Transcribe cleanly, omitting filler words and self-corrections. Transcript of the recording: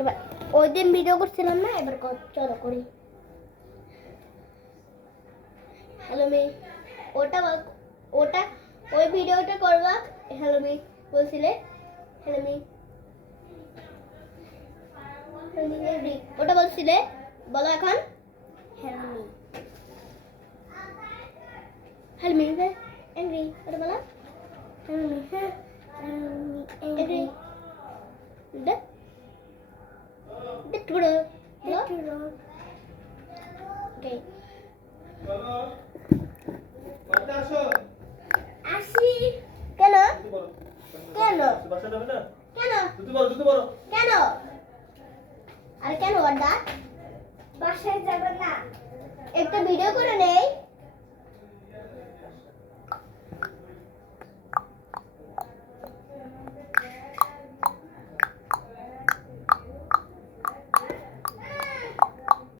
এবার ওই দিন ভিডিও করছিলাম না, এবার চলো করি। হ্যালো মি, ওটা ওটা ওই ভিডিওটা করবা। হ্যালো মি বলছিলে, হ্যালো মি ওটা বলছিলে, বলো এখন hello me. Hello me angry, ওটা বলো হ্যালো মি। হ্যাঁ অ্যাংরি দেখ দেখ টুডো টুডো। ওকে আসি। কেন কেন কেন কেন আরে কেন ওটা বাসায় যাবে না, একটা ভিডিও করে নেই।